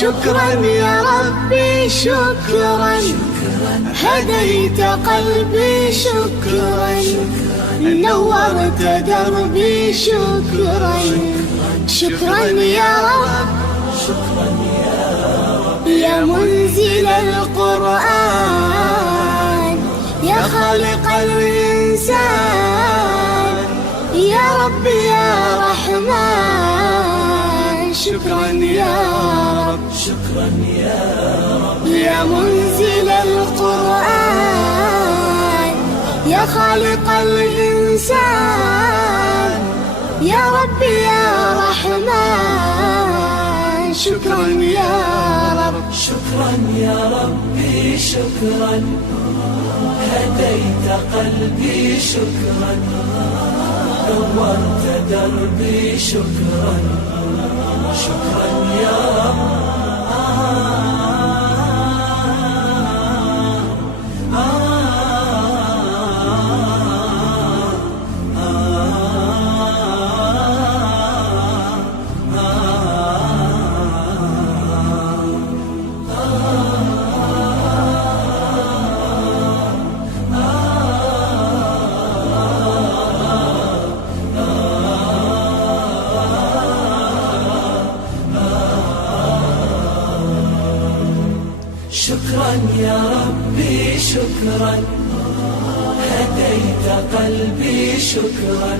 شكرا يا ربي شكرا، هديت قلبي شكرا، نورت دربي شكرا. شكرا يا رب، يا منزل القرآن، يا خالق الإنسان، يا رب يا رحمن. شكرا يا رب، شكرا يا رب، يا منزل القرآن، يا خالق الإنسان، يا رب يا رحمن. شكرا يا رب، شكرا يا ربي شكرا، هديت قلبي شكرا، نورت دربي شكرا. شكرا يا رب، شكرا يا ربي شكرا، هديت قلبي شكرا.